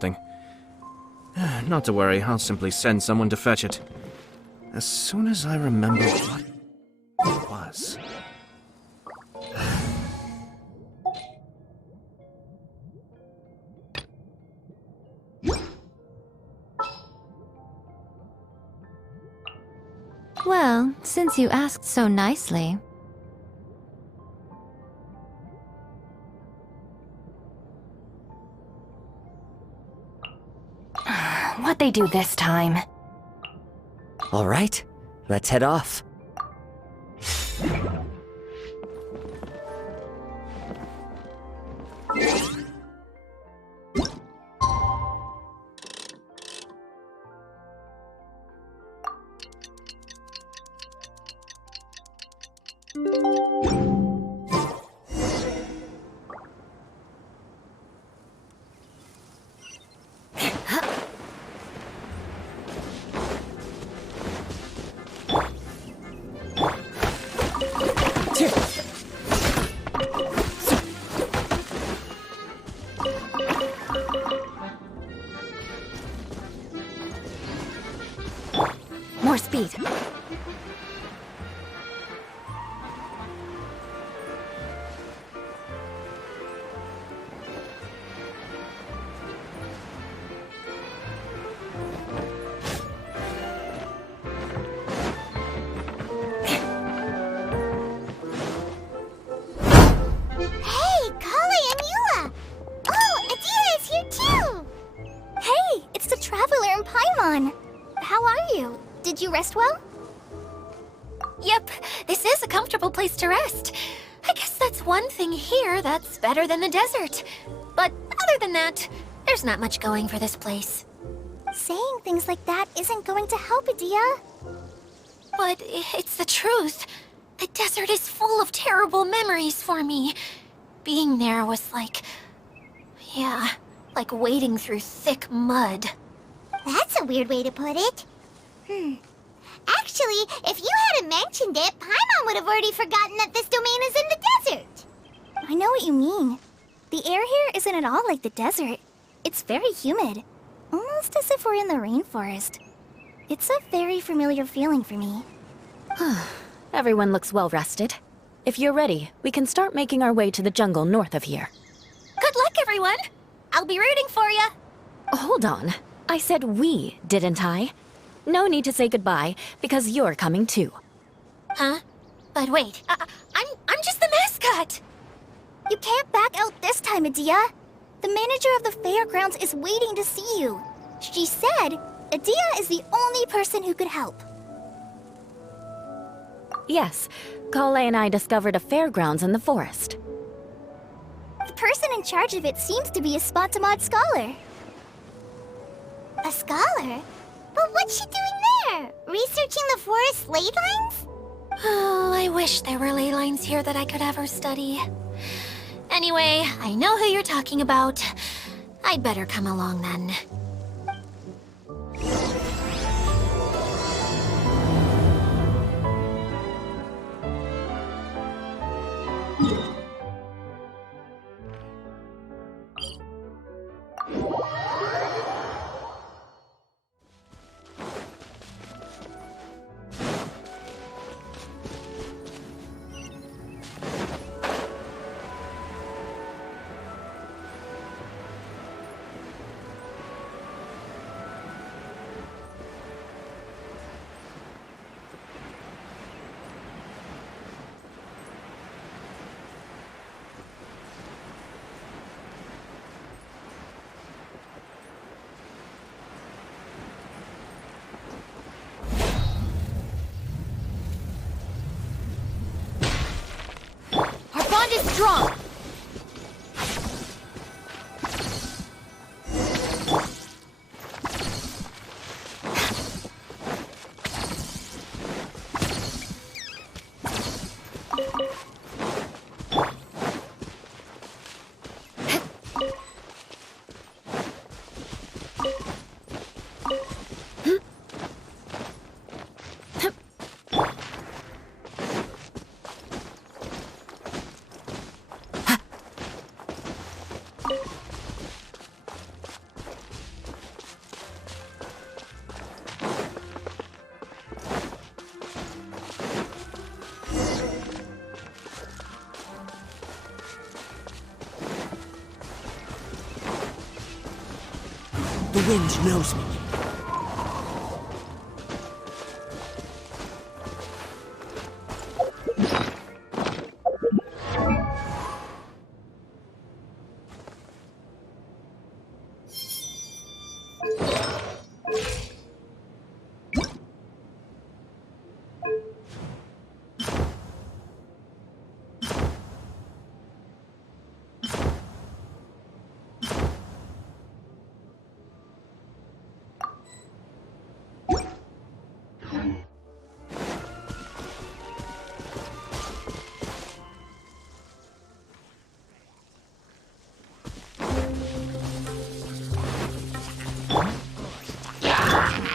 something. Not to worry, I'll simply send someone to fetch it. As soon as I remember what it was. Well, since you asked so nicely. What'd they do this time? All right, let's head off. More speed. How are you? Did you rest well? Yep, this is a comfortable place to rest. I guess that's one thing here that's better than the desert. But other than that, there's not much going for this place. Saying things like that isn't going to help, Adia. But it's the truth. The desert is full of terrible memories for me. Being there was like... yeah, like wading through thick mud. That's a weird way to put it. Actually, if you hadn't mentioned it, Paimon would have already forgotten that this domain is in the desert. I know what you mean. The air here isn't at all like the desert. It's very humid. Almost as if we're in the rainforest. It's a very familiar feeling for me. Everyone looks well rested. If you're ready, we can start making our way to the jungle north of here. Good luck, everyone! I'll be rooting for you! Hold on. I said we, didn't I? No need to say goodbye, because you're coming too. Huh? But wait, I'm just the mascot! You can't back out this time, Adia. The manager of the fairgrounds is waiting to see you. She said Adia is the only person who could help. Yes, Kale and I discovered a fairgrounds in the forest. The person in charge of it seems to be a Spotamod scholar. A scholar? But what's she doing there? Researching the forest ley lines? Oh, I wish there were ley lines here that I could ever study. Anyway, I know who you're talking about. I'd better come along then. Is strong. The wind knows me.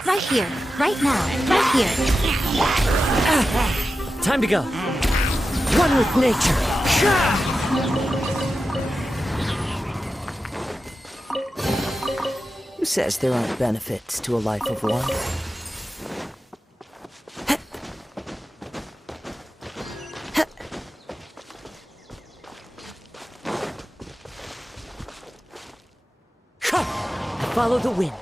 Right here, right now, right here. Time to go. One with nature. Who says there aren't benefits to a life of one? I follow the wind.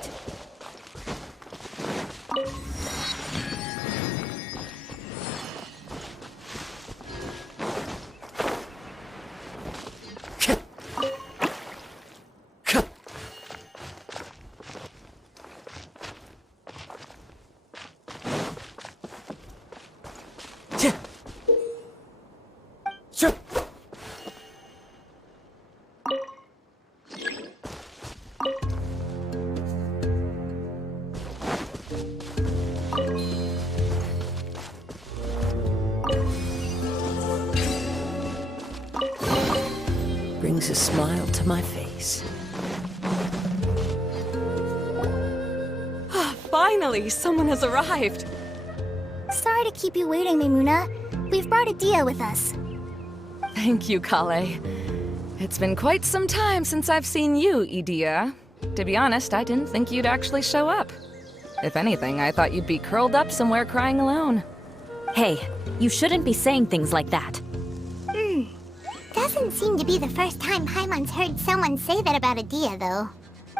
Brings a smile to my face. Finally, someone has arrived. Sorry to keep you waiting, Maimuna. We've brought Adia with us. Thank you, Kale. It's been quite some time since I've seen you, Idia. To be honest, I didn't think you'd actually show up. If anything, I thought you'd be curled up somewhere crying alone. Hey, you shouldn't be saying things like that. Doesn't seem to be the first time Paimon's heard someone say that about Adia, though.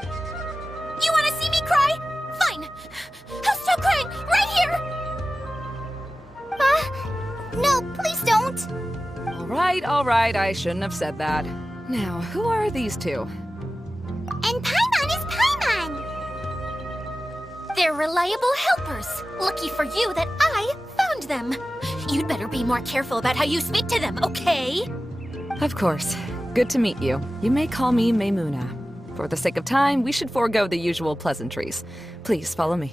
You want to see me cry? Fine. I'll stop crying right here. No, please don't. All right, I shouldn't have said that. Now, who are these two? And Paimon is Paimon. They're reliable helpers. Lucky for you that I found them. You'd better be more careful about how you speak to them, okay? Of course. Good to meet you. You may call me Maimuna. For the sake of time, we should forego the usual pleasantries. Please follow me.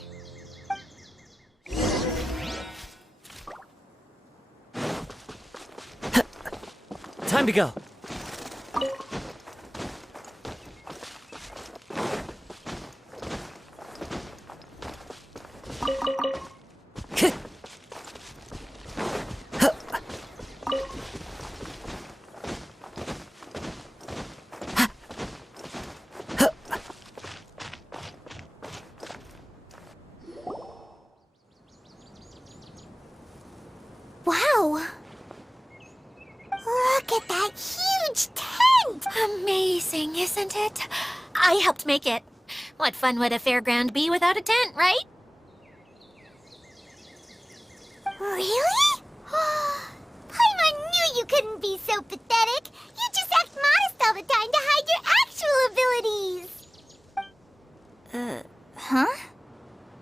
Time to go. Wow. Look at that huge tent! Amazing, isn't it? I helped make it. What fun would a fairground be without a tent, right? Really? Paimon knew you couldn't be so pathetic. You just act modest all the time to hide your actual abilities. Huh?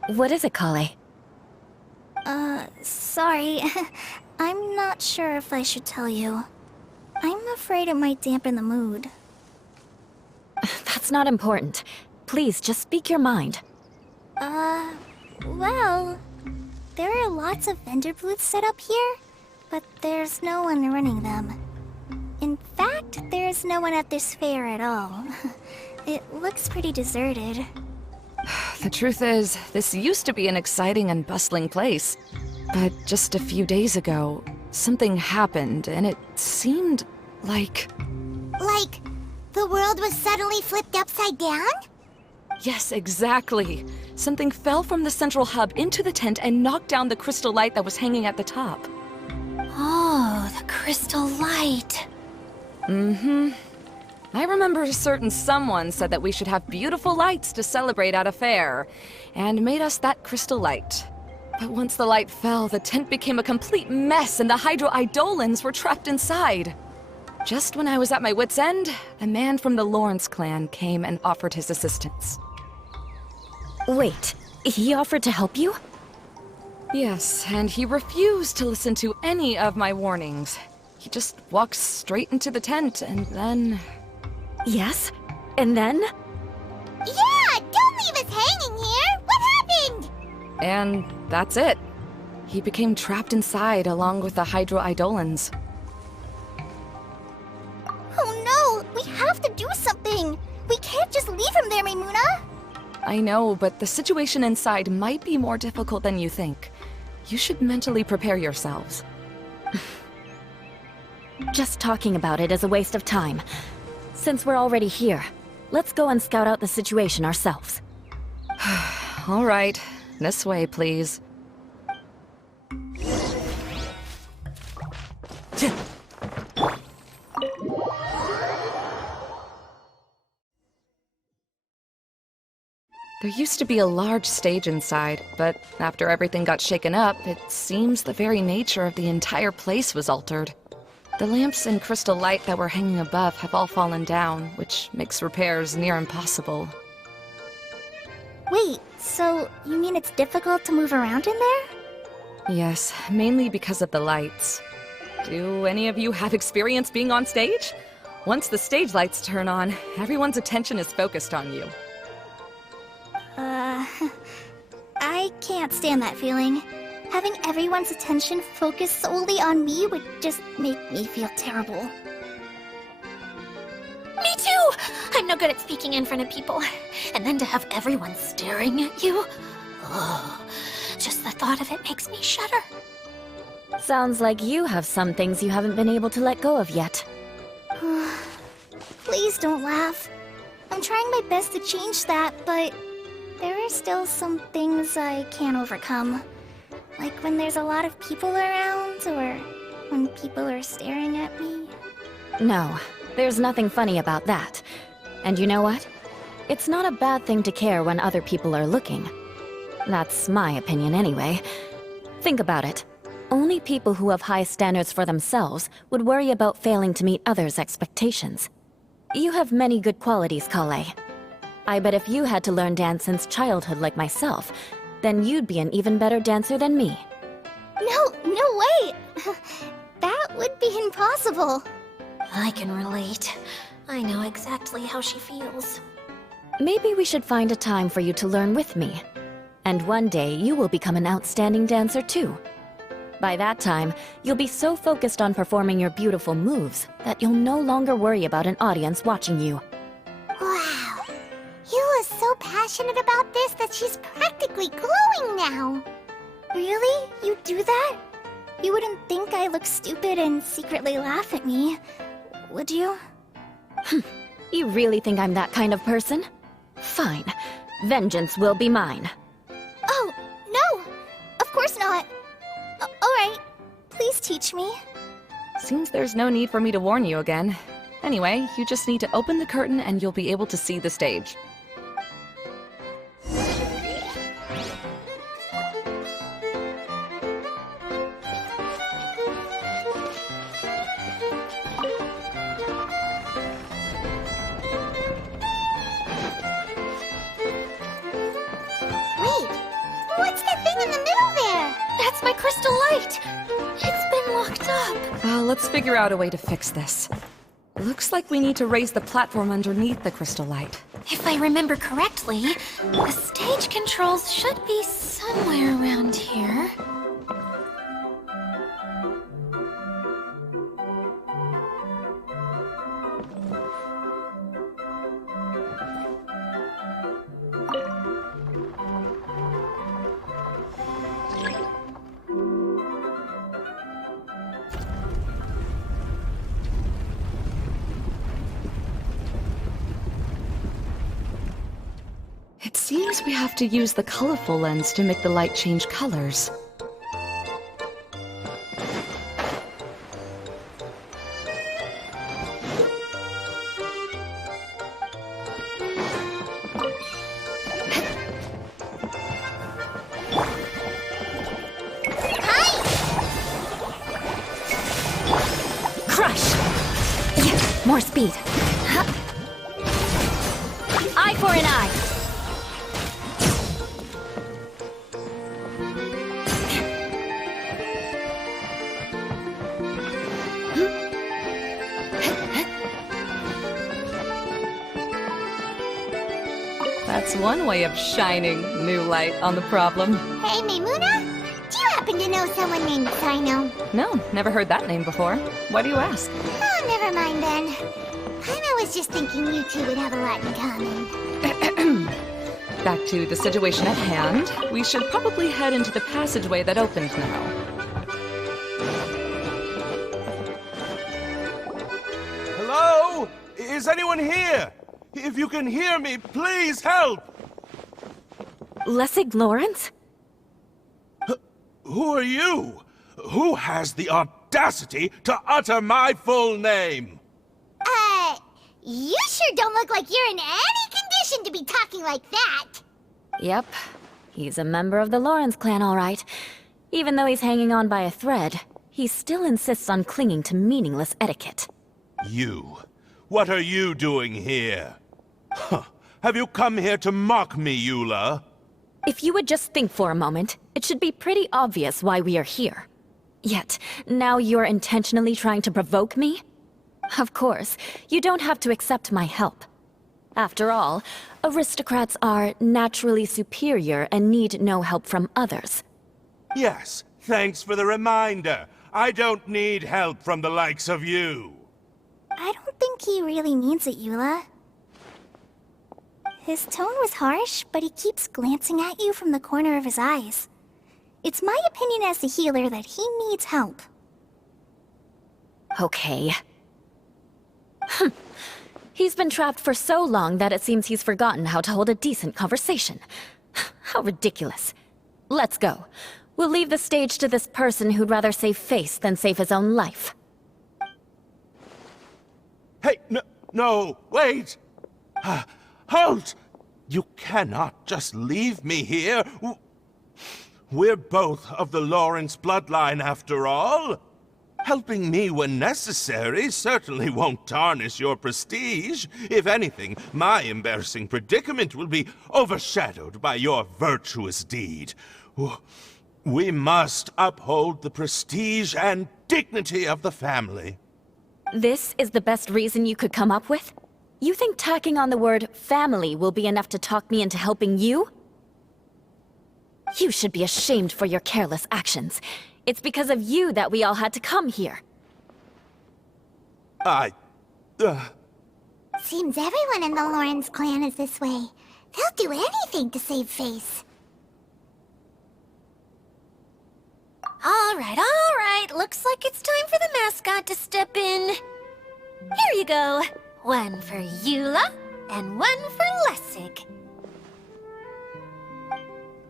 What is it, Kale? Sorry. I'm not sure if I should tell you. I'm afraid it might dampen the mood. That's not important. Please, just speak your mind. Well, there are lots of vendor booths set up here, but there's no one running them. In fact, there's no one at this fair at all. It looks pretty deserted. The truth is, this used to be an exciting and bustling place. But just a few days ago, something happened, and it seemed like... Like, the world was suddenly flipped upside down? Yes, exactly. Something fell from the central hub into the tent and knocked down the crystal light that was hanging at the top. Oh, the crystal light. Mm-hmm. I remember a certain someone said that we should have beautiful lights to celebrate at a fair, and made us that crystal light. But once the light fell, the tent became a complete mess and the Hydro-Eidolons were trapped inside. Just when I was at my wit's end, a man from the Lawrence clan came and offered his assistance. Wait, he offered to help you? Yes, and he refused to listen to any of my warnings. He just walked straight into the tent and then... Yes? And then? Yeah, don't leave us hanging here! What happened? And that's it. He became trapped inside along with the Hydro-Eidolons. Oh no! We have to do something! We can't just leave him there, Maimuna! I know, but the situation inside might be more difficult than you think. You should mentally prepare yourselves. Just talking about it is a waste of time. Since we're already here, let's go and scout out the situation ourselves. All right. This way, please. There used to be a large stage inside, but after everything got shaken up, it seems the very nature of the entire place was altered. The lamps and crystal light that were hanging above have all fallen down, which makes repairs near impossible. Wait, so you mean it's difficult to move around in there? Yes, mainly because of the lights. Do any of you have experience being on stage? Once the stage lights turn on, everyone's attention is focused on you. I can't stand that feeling. Having everyone's attention focused solely on me would just make me feel terrible. Me too! I'm no good at speaking in front of people. And then to have everyone staring at you. Oh, just the thought of it makes me shudder. Sounds like you have some things you haven't been able to let go of yet. Please don't laugh. I'm trying my best to change that, but there are still some things I can't overcome. Like when there's a lot of people around, or when people are staring at me. No, there's nothing funny about that. And you know what? It's not a bad thing to care when other people are looking. That's my opinion anyway. Think about it. Only people who have high standards for themselves would worry about failing to meet others' expectations. You have many good qualities, Kale. I bet if you had to learn dance since childhood like myself, then you'd be an even better dancer than me. No way! That would be impossible. I can relate. I know exactly how she feels. Maybe we should find a time for you to learn with me. And one day you will become an outstanding dancer too. By that time, you'll be so focused on performing your beautiful moves that you'll no longer worry about an audience watching you. Wow. You is so passionate about this that she's practically glowing now. Really? You do that? You wouldn't think I look stupid and secretly laugh at me, would you? You really think I'm that kind of person? Fine. Vengeance will be mine. Oh, no! Of course not. Alright, please teach me. Seems there's no need for me to warn you again. Anyway, you just need to open the curtain and you'll be able to see the stage. Wait, what's that thing in the middle there? That's my crystal light! It's been locked up. Well, let's figure out a way to fix this. Looks like we need to raise the platform underneath the crystal light. If I remember correctly, the stage controls should be somewhere around here. It seems we have to use the colorful lens to make the light change colors. speed. Eye for an eye. That's one way of shining new light on the problem. Hey, Maimuna? Do you happen to know someone named Sino? No, never heard that name before. Why do you ask? Oh, never mind then. Paimon was just thinking you two would have a lot in common. Back to the situation at hand. We should probably head into the passageway that opened now. Hello? Is anyone here? If you can hear me, please help! Lessig Lawrence? Who are you? Who has the audacity to utter my full name? You sure don't look like you're in any condition to be talking like that. Yep. He's a member of the Lawrence clan, all right. Even though he's hanging on by a thread, he still insists on clinging to meaningless etiquette. You. What are you doing here? Huh. Have you come here to mock me, Eula? If you would just think for a moment, it should be pretty obvious why we are here. Yet, now you're intentionally trying to provoke me? Of course, you don't have to accept my help. After all, aristocrats are naturally superior and need no help from others. Yes, thanks for the reminder. I don't need help from the likes of you. I don't think he really means it, Eula. His tone was harsh, but he keeps glancing at you from the corner of his eyes. It's my opinion as the healer that he needs help. Okay. He's been trapped for so long that it seems he's forgotten how to hold a decent conversation. How ridiculous. Let's go. We'll leave the stage to this person who'd rather save face than save his own life. Hey, no, wait! Halt! You cannot just leave me here. We're both of the Lawrence bloodline, after all. Helping me when necessary certainly won't tarnish your prestige. If anything, my embarrassing predicament will be overshadowed by your virtuous deed. We must uphold the prestige and dignity of the family. This is the best reason you could come up with? You think tacking on the word family will be enough to talk me into helping you? You should be ashamed for your careless actions. It's because of you that we all had to come here. Seems everyone in the Lawrence clan is this way. They'll do anything to save face. All right. Looks like it's time for the mascot to step in. Here you go. One for Eula, and one for Lessig.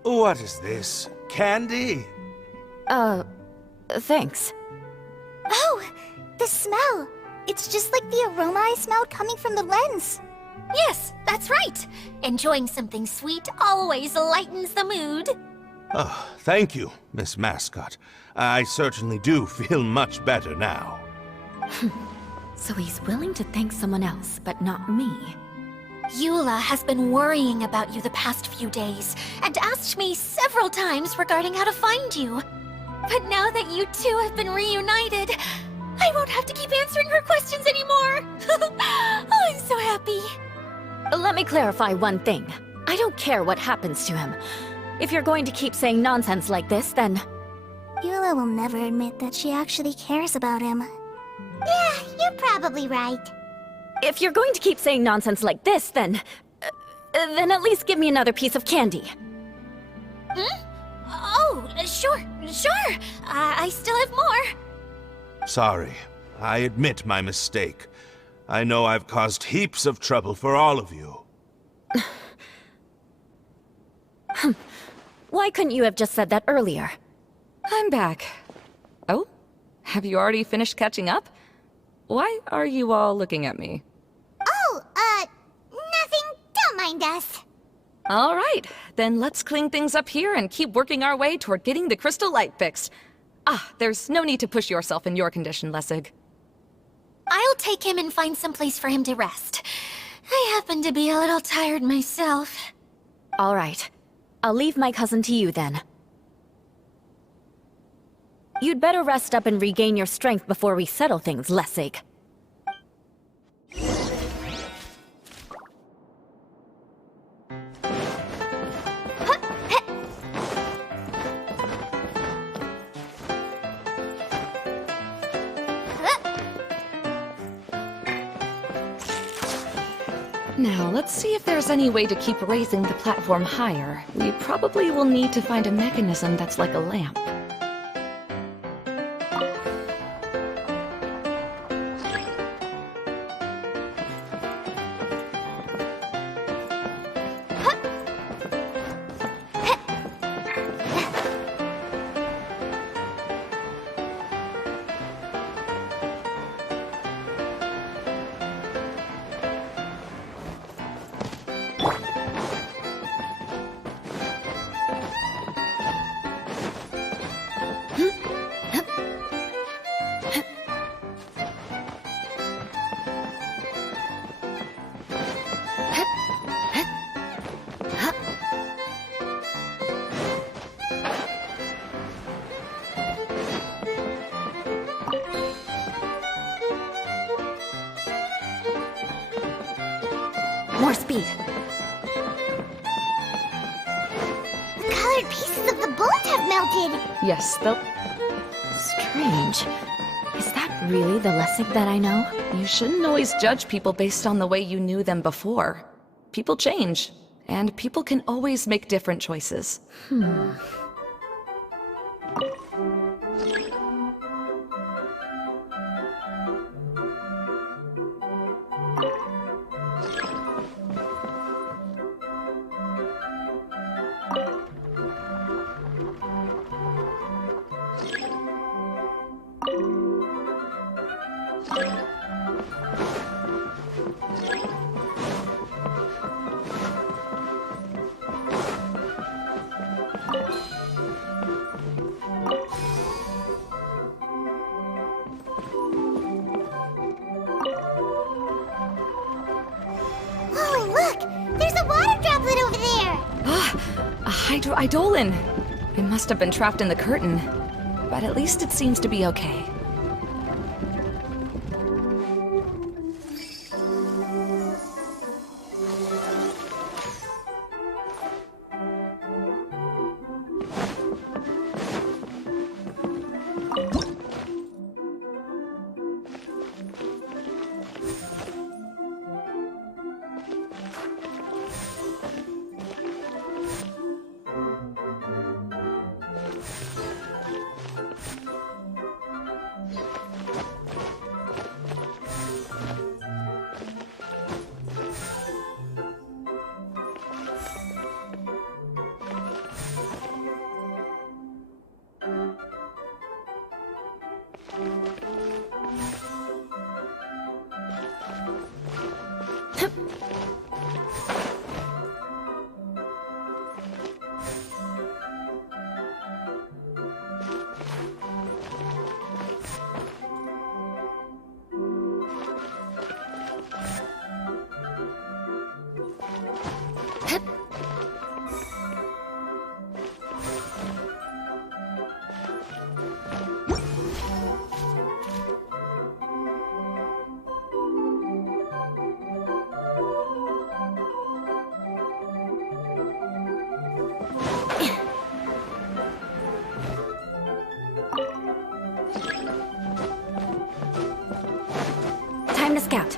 What is this? Candy? Thanks. Oh, the smell. It's just like the aroma I smelled coming from the lens. Yes, that's right. Enjoying something sweet always lightens the mood. Oh, thank you, Miss Mascot. I certainly do feel much better now. So he's willing to thank someone else, but not me. Eula has been worrying about you the past few days, and asked me several times regarding how to find you. But now that you two have been reunited, I won't have to keep answering her questions anymore. Oh, I'm so happy. Let me clarify one thing. I don't care what happens to him. If you're going to keep saying nonsense like this, then... Eula will never admit that she actually cares about him. Yeah, you're probably right. If you're going to keep saying nonsense like this, then at least give me another piece of candy. Hmm? Oh, sure. I still have more. Sorry. I admit my mistake. I know I've caused heaps of trouble for all of you. Why couldn't you have just said that earlier? I'm back. Oh? Have you already finished catching up? Why are you all looking at me? Oh, nothing. Don't mind us. All right, then let's clean things up here and keep working our way toward getting the crystal light fixed. Ah, there's no need to push yourself in your condition, Lessig. I'll take him and find some place for him to rest. I happen to be a little tired myself. All right. I'll leave my cousin to you then. You'd better rest up and regain your strength before we settle things, Lessig. Now, let's see if there's any way to keep raising the platform higher. We probably will need to find a mechanism that's like a lamp. More speed. The colored pieces of the bullet have melted. Yes, they'll... Strange. Is that really the Lessig that I know? You shouldn't always judge people based on the way you knew them before. People change, and people can always make different choices. Oh, look! There's a water droplet over there! A hydroidolin! It must have been trapped in the curtain. But at least it seems to be okay. Time to scout.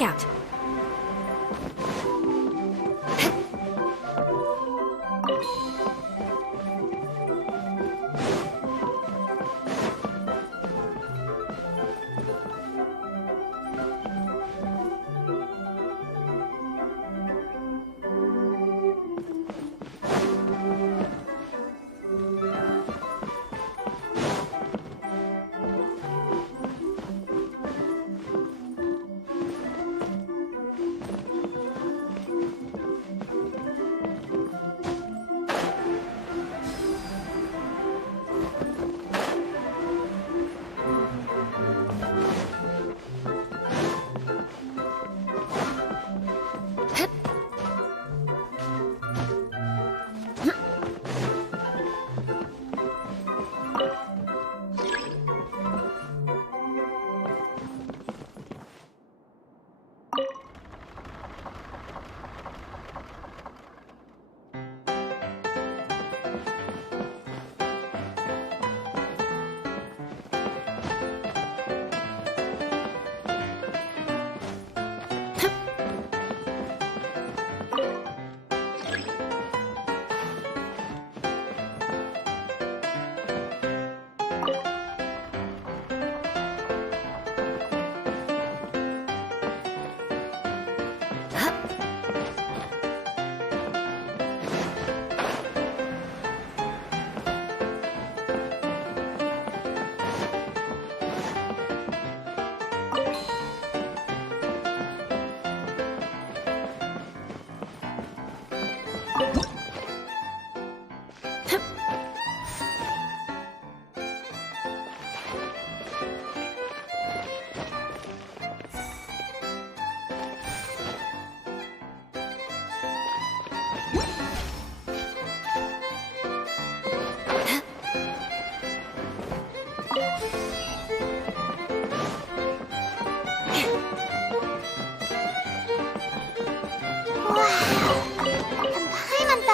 Look out.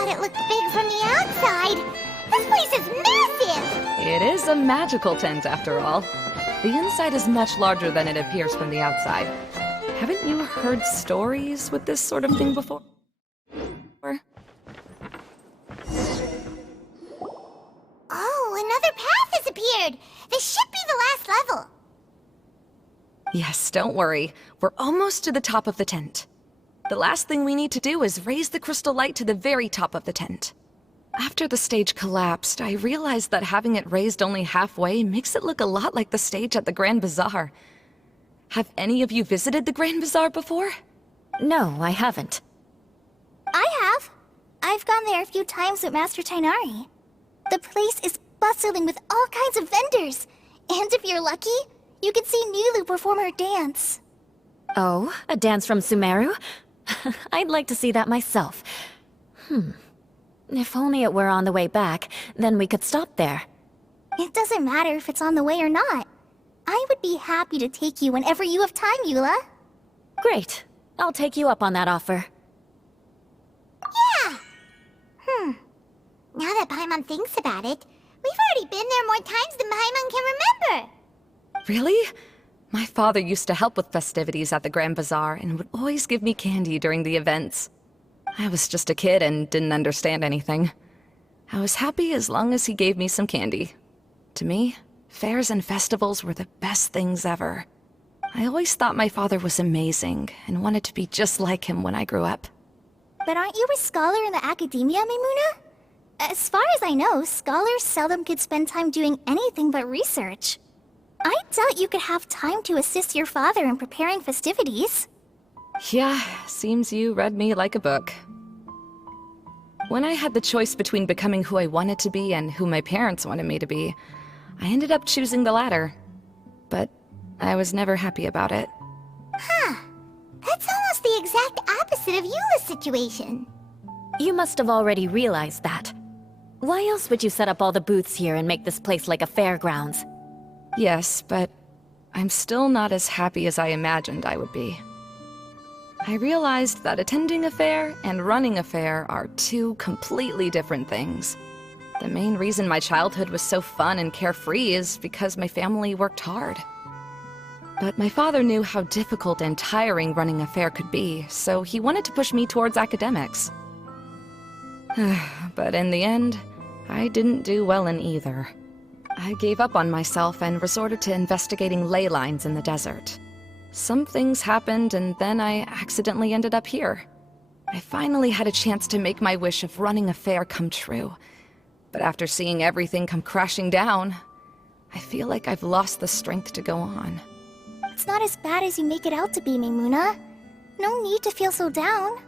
It looked big from the outside. This place is massive! It is a magical tent, after all. The inside is much larger than it appears from the outside. Haven't you heard stories with this sort of thing before? Oh, another path has appeared! This should be the last level. Yes, don't worry. We're almost to the top of the tent. The last thing we need to do is raise the crystal light to the very top of the tent. After the stage collapsed, I realized that having it raised only halfway makes it look a lot like the stage at the Grand Bazaar. Have any of you visited the Grand Bazaar before? No, I haven't. I have. I've gone there a few times with Master Tainari. The place is bustling with all kinds of vendors. And if you're lucky, you can see Nulu perform her dance. Oh, a dance from Sumeru? I'd like to see that myself. If only it were on the way back, then we could stop there. It doesn't matter if it's on the way or not. I would be happy to take you whenever you have time, Eula. Great. I'll take you up on that offer. Yeah! Now that Paimon thinks about it, we've already been there more times than Paimon can remember. Really? My father used to help with festivities at the Grand Bazaar and would always give me candy during the events. I was just a kid and didn't understand anything. I was happy as long as he gave me some candy. To me, fairs and festivals were the best things ever. I always thought my father was amazing and wanted to be just like him when I grew up. But aren't you a scholar in the academia, Mimuna? As far as I know, scholars seldom could spend time doing anything but research. I doubt you could have time to assist your father in preparing festivities. Yeah, seems you read me like a book. When I had the choice between becoming who I wanted to be and who my parents wanted me to be, I ended up choosing the latter. But I was never happy about it. That's almost the exact opposite of Eula's situation. You must have already realized that. Why else would you set up all the booths here and make this place like a fairgrounds? Yes, but I'm still not as happy as I imagined I would be. I realized that attending a fair and running a fair are two completely different things. The main reason my childhood was so fun and carefree is because my family worked hard. But my father knew how difficult and tiring running a fair could be, so he wanted to push me towards academics. But in the end, I didn't do well in either. I gave up on myself and resorted to investigating ley lines in the desert. Some things happened, and then I accidentally ended up here. I finally had a chance to make my wish of running a fair come true. But after seeing everything come crashing down, I feel like I've lost the strength to go on. It's not as bad as you make it out to be, Maimuna. No need to feel so down.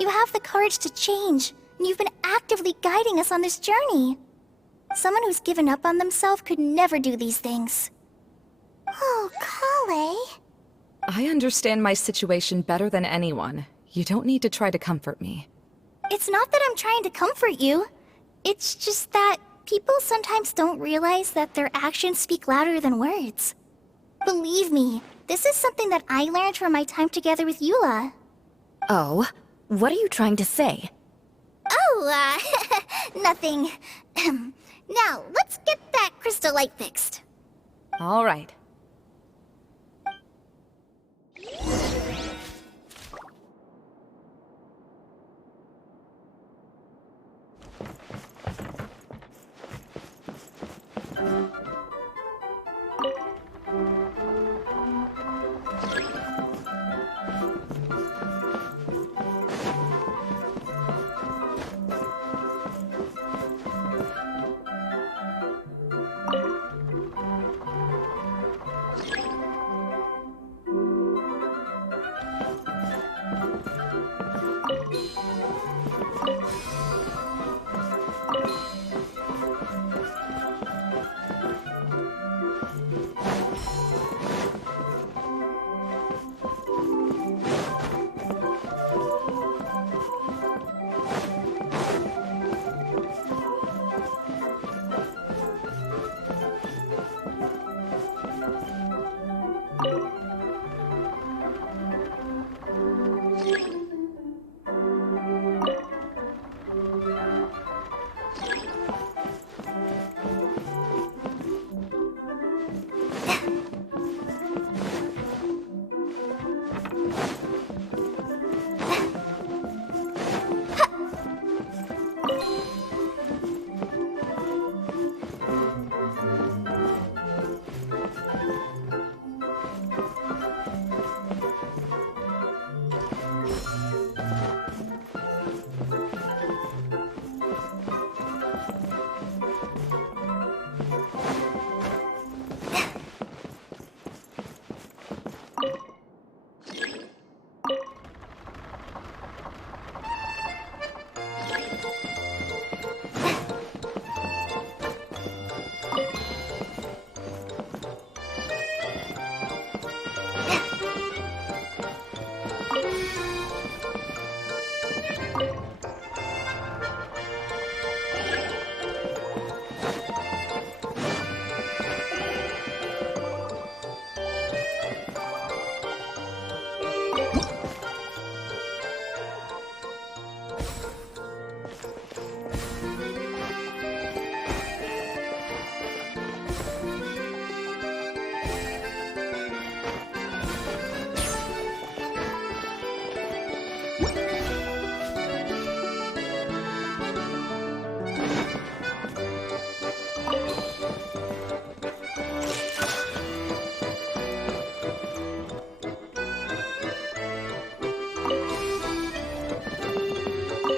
You have the courage to change, and you've been actively guiding us on this journey. Someone who's given up on themselves could never do these things. Oh, Kale. I understand my situation better than anyone. You don't need to try to comfort me. It's not that I'm trying to comfort you. It's just that people sometimes don't realize that their actions speak louder than words. Believe me, this is something that I learned from my time together with Eula. Oh, what are you trying to say? Oh, nothing. Now, let's get that crystal light fixed. All right.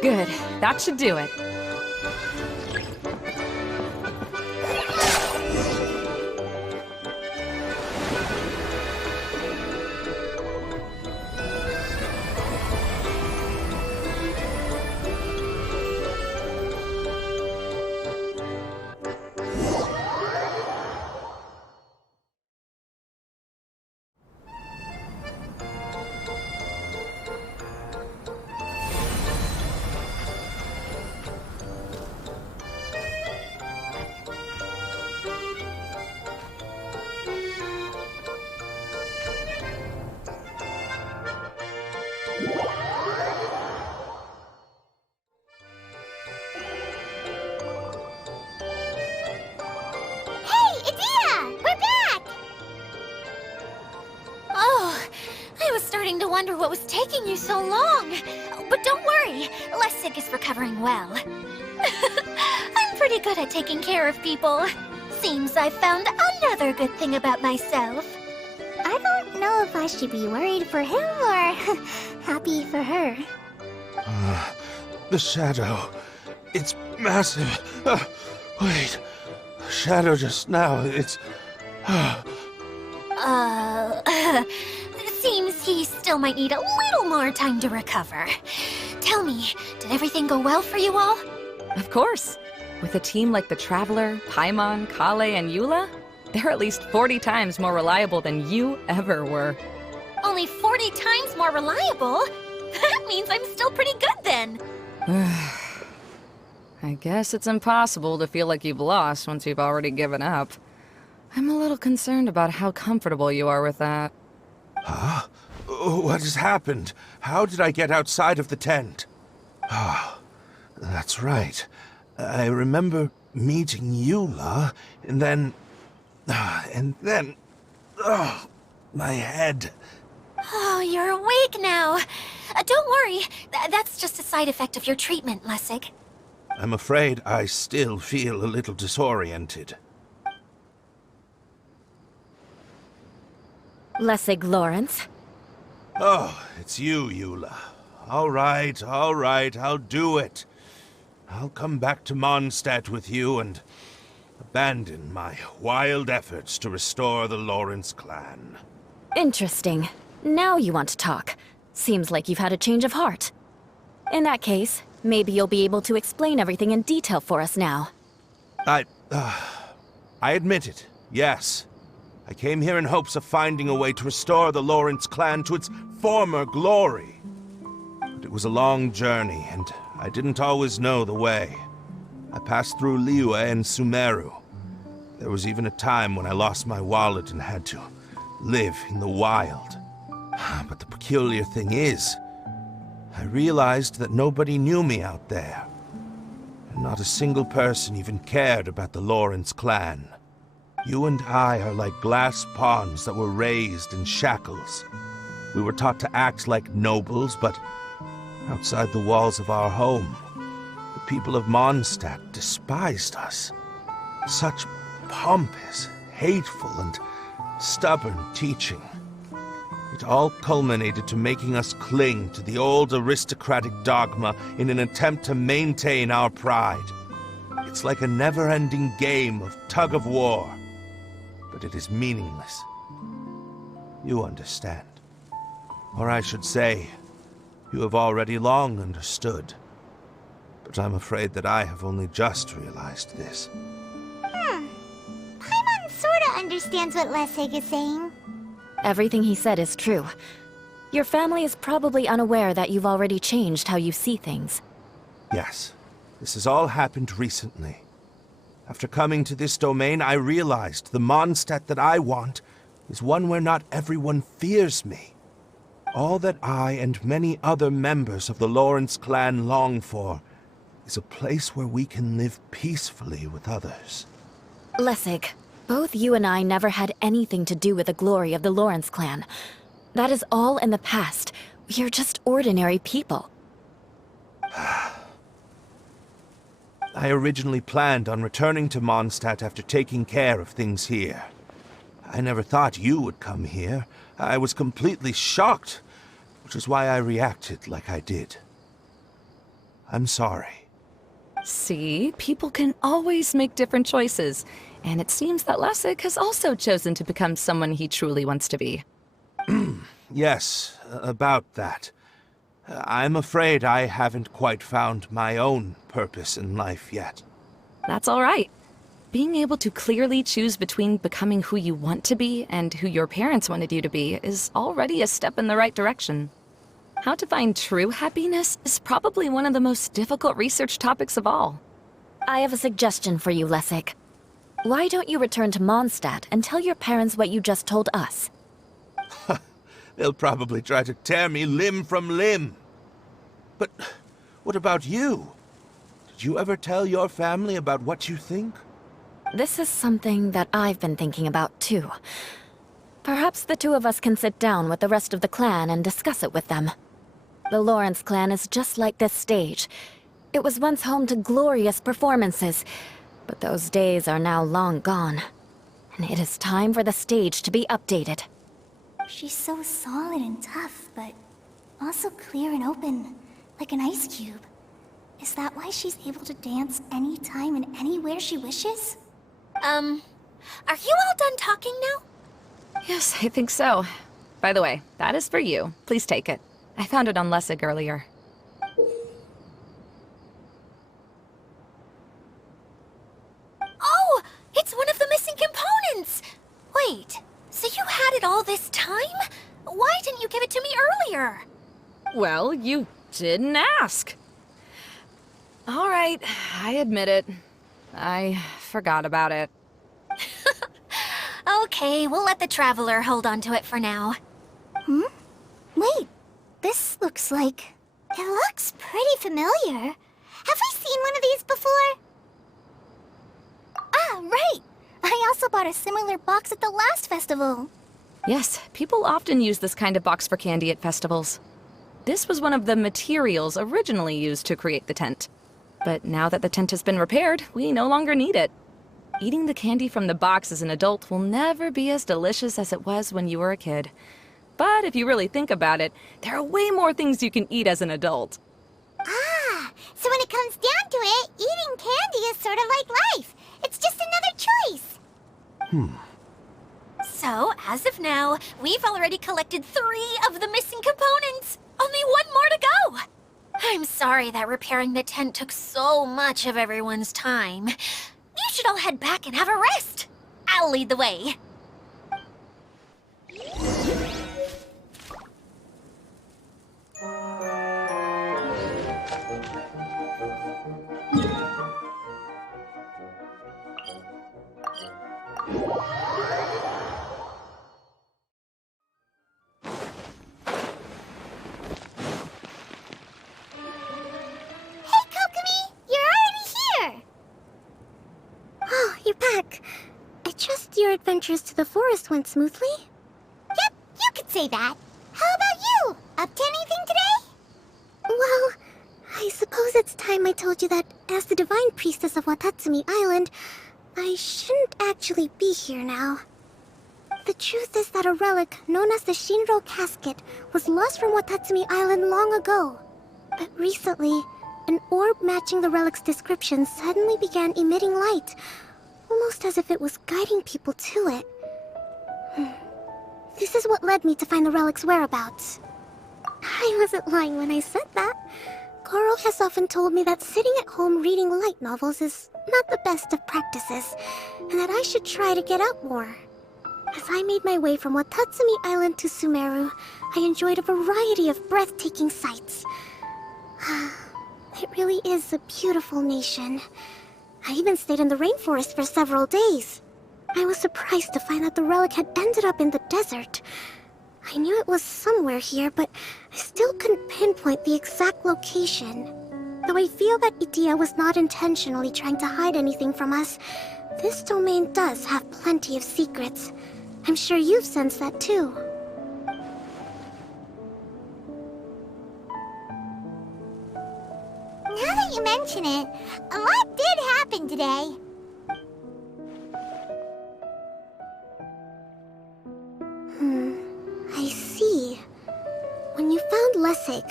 Good. That should do it. starting to wonder what was taking you so long. But don't worry, Lessig is recovering well. I'm pretty good at taking care of people. Seems I've found another good thing about myself. I don't know if I should be worried for him or happy for her. The shadow. It's massive. Wait. The shadow just now. It's... Seems he still might need a little more time to recover. Tell me, did everything go well for you all? Of course. With a team like the Traveler, Paimon, Kale, and Eula, they're at least 40 times more reliable than you ever were. Only 40 times more reliable? That means I'm still pretty good then. I guess it's impossible to feel like you've lost once you've already given up. I'm a little concerned about how comfortable you are with that. Huh? What has happened? How did I get outside of the tent? Ah, that's right. I remember meeting Eula, and then... my head. Oh, you're awake now. Don't worry, that's just a side effect of your treatment, Lessig. I'm afraid I still feel a little disoriented. Lessig Lawrence. Oh, it's you, Eula. All right, I'll do it. I'll come back to Mondstadt with you and abandon my wild efforts to restore the Lawrence clan. Interesting. Now you want to talk. Seems like you've had a change of heart. In that case, maybe you'll be able to explain everything in detail for us now. I admit it, yes. I came here in hopes of finding a way to restore the Lawrence clan to its former glory. But it was a long journey, and I didn't always know the way. I passed through Liyue and Sumeru. There was even a time when I lost my wallet and had to live in the wild. But the peculiar thing is, I realized that nobody knew me out there. And not a single person even cared about the Lawrence clan. You and I are like glass pawns that were raised in shackles. We were taught to act like nobles, but outside the walls of our home, the people of Mondstadt despised us. Such pompous, hateful, and stubborn teaching. It all culminated to making us cling to the old aristocratic dogma in an attempt to maintain our pride. It's like a never-ending game of tug-of-war, but it is meaningless. You understand. Or I should say, you have already long understood. But I'm afraid that I have only just realized this. Paimon sorta understands what Lessig is saying. Everything he said is true. Your family is probably unaware that you've already changed how you see things. Yes, this has all happened recently. After coming to this domain, I realized the Mondstadt that I want is one where not everyone fears me. All that I and many other members of the Lawrence clan long for is a place where we can live peacefully with others. Lessig, both you and I never had anything to do with the glory of the Lawrence clan. That is all in the past. We are just ordinary people. I originally planned on returning to Mondstadt after taking care of things here. I never thought you would come here. I was completely shocked, which is why I reacted like I did. I'm sorry. See, people can always make different choices, and it seems that Lessig has also chosen to become someone he truly wants to be. Yes, about that. I'm afraid I haven't quite found my own purpose in life yet. That's all right. Being able to clearly choose between becoming who you want to be and who your parents wanted you to be is already a step in the right direction. How to find true happiness is probably one of the most difficult research topics of all. I have a suggestion for you, Lessig. Why don't you return to Mondstadt and tell your parents what you just told us? They'll probably try to tear me limb from limb. But what about you? Did you ever tell your family about what you think? This is something that I've been thinking about, too. Perhaps the two of us can sit down with the rest of the clan and discuss it with them. The Lawrence clan is just like this stage. It was once home to glorious performances, but those days are now long gone. And it is time for the stage to be updated. She's so solid and tough, but also clear and open, like an ice cube. Is that why she's able to dance anytime and anywhere she wishes? Are you all done talking now? Yes, I think so. By the way, that is for you. Please take it. I found it on Lessig earlier. Oh, it's one of the missing components! Wait, so you had it all this time? Why didn't you give it to me earlier? Well, you didn't ask. All right, I admit it. I forgot about it. Okay, we'll let the Traveler hold on to it for now. Wait, this looks like... It looks pretty familiar. Have we seen one of these before? Ah, right! I also bought a similar box at the last festival. Yes, people often use this kind of box for candy at festivals. This was one of the materials originally used to create the tent. But now that the tent has been repaired, we no longer need it. Eating the candy from the box as an adult will never be as delicious as it was when you were a kid. But if you really think about it, there are way more things you can eat as an adult. Ah, so when it comes down to it, eating candy is sort of like life. It's just another choice. So, as of now, we've already collected 3 of the missing components. Only 1 more to go. I'm sorry that repairing the tent took so much of everyone's time. You should all head back and have a rest. I'll lead the way. Hey, Kokomi! You're already here! Oh, you're back. I trust your adventures to the forest went smoothly? Yep, you could say that. How about you? Up to anything today? Well, I suppose it's time I told you that as the Divine Priestess of Watatsumi Island, I shouldn't actually be here now. The truth is that a relic known as the Shinro Casket was lost from Watatsumi Island long ago. But recently, an orb matching the relic's description suddenly began emitting light, almost as if it was guiding people to it. This is what led me to find the relic's whereabouts. I wasn't lying when I said that. Goro has often told me that sitting at home reading light novels is not the best of practices, and that I should try to get out more. As I made my way from Watatsumi Island to Sumeru, I enjoyed a variety of breathtaking sights. It really is a beautiful nation. I even stayed in the rainforest for several days. I was surprised to find that the relic had ended up in the desert. I knew it was somewhere here, but I still couldn't pinpoint the exact location. Though I feel that Idia was not intentionally trying to hide anything from us, this domain does have plenty of secrets. I'm sure you've sensed that too. Now that you mention it, a lot did happen today. I see. When you found Lessig,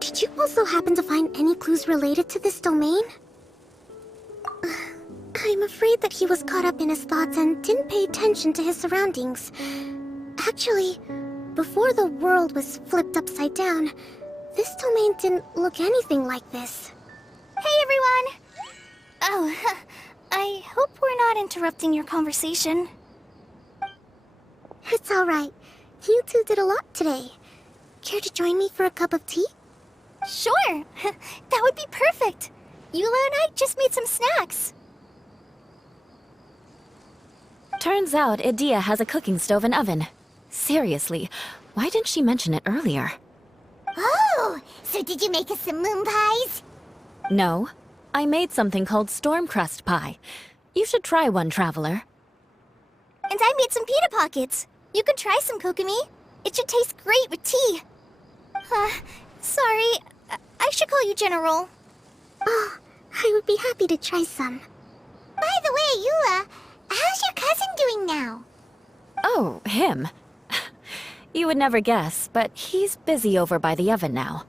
did you also happen to find any clues related to this domain? I'm afraid that he was caught up in his thoughts and didn't pay attention to his surroundings. Actually, before the world was flipped upside down, this domain didn't look anything like this. Hey everyone! Oh, I hope we're not interrupting your conversation. It's alright. You two did a lot today. Care to join me for a cup of tea? Sure! That would be perfect! Eula and I just made some snacks. Turns out Idia has a cooking stove and oven. Seriously, why didn't she mention it earlier? Oh! So did you make us some moon pies? No, I made something called storm crust pie. You should try one, Traveler. And I made some pita pockets. You could try some Kokomi. It should taste great with tea. Sorry. I should call you General. Oh, I would be happy to try some. By the way, Eula, how's your cousin doing now? Oh, him. You would never guess, but he's busy over by the oven now.